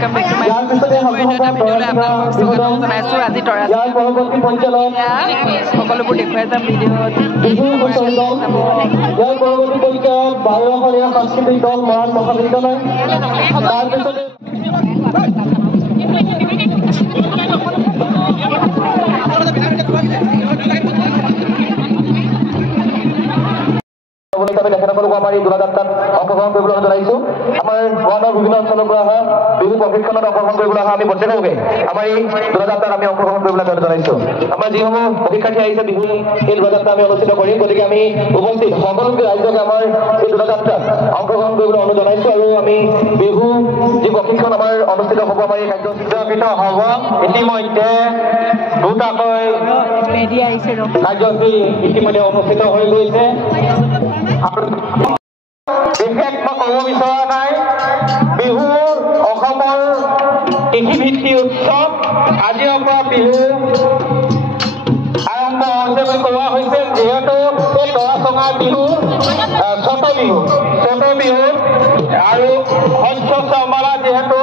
Welcome back to my ভিডিঅ'লৈ আপোনালোকক স্বাগতম জনাইছোঁ আজি তৰাজী সকলোবোৰ দেখুৱাই যাম ভিডিঅ'ত সাংস্কৃতিক দল মৰাণ মহাবিদ্যালয় আমাৰ এই দোলাযাত্ৰাত অংশগ্ৰহণ কৰিবলৈ জনাইছোঁ আমাৰ মৰাণৰ বিভিন্ন অঞ্চলৰ পৰা অহা বিহু প্ৰশিক্ষণত অংশগ্ৰহণ কৰিবলৈ অহা আমি প্ৰত্যেককে আমাৰ এই দোলাযাত্ৰাত আমি অংশগ্ৰহণ কৰিবলৈ জনাইছোঁ আমাৰ যিসমূহ প্ৰশিক্ষাৰ্থী আহিছে বিহু এই দোলাযাত্ৰা আমি অনুষ্ঠিত কৰিম গতিকে আমি উপস্থিত সকলোকে ৰাইজক আমাৰ এই দোলাযাত্ৰাত অংশগ্ৰহণ কৰিবলৈ অনুৰোধ জনাইছোঁ আৰু আমি বিহু যি প্ৰশিক্ষণ আমাৰ অনুষ্ঠিত হ'ব আমাৰ এই কাৰ্যসূচী হ'ব ইতিমধ্যে দুটাকৈ কাৰ্যসূচী ইতিমধ্যে অনুষ্ঠিত হৈ গৈছে বিশেষ মই ক'ব বিচৰা নাই বিহু অসমৰ কৃষিভিত্তিক উৎসৱ আজিৰ পৰা বিহু আৰম্ভ হৈছে বুলি কোৱা হৈছে যিহেতু এই তৰা চঙা বিহু চ'ত বিহু আৰু শস্য শ্যামলা যিহেতু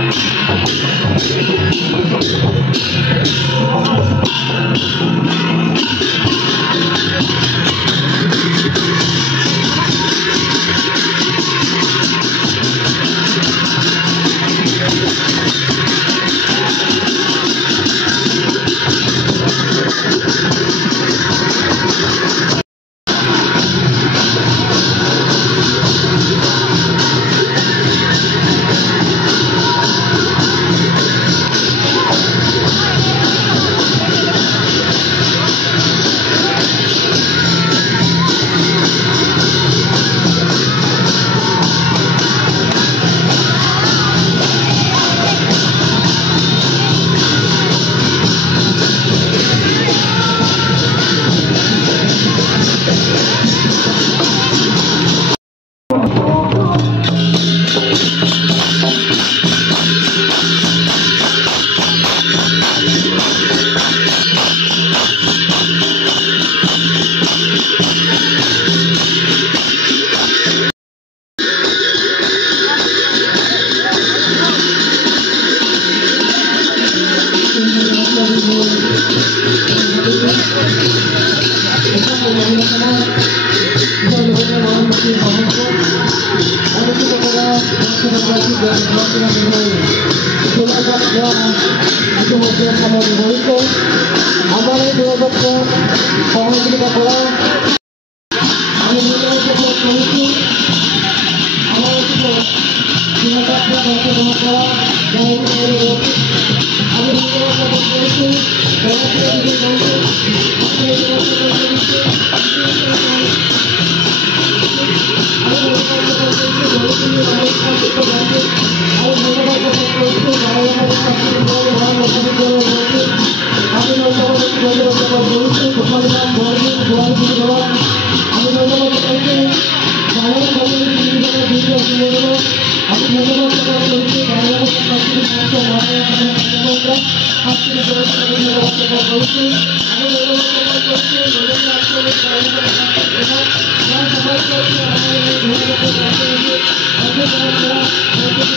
Thank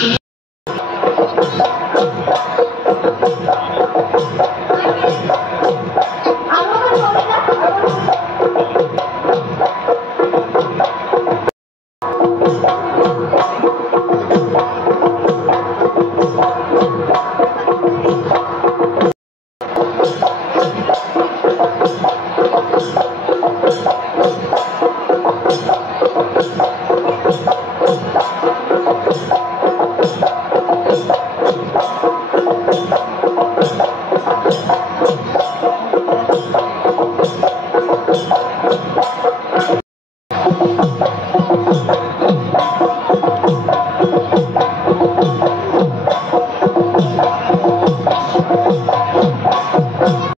you.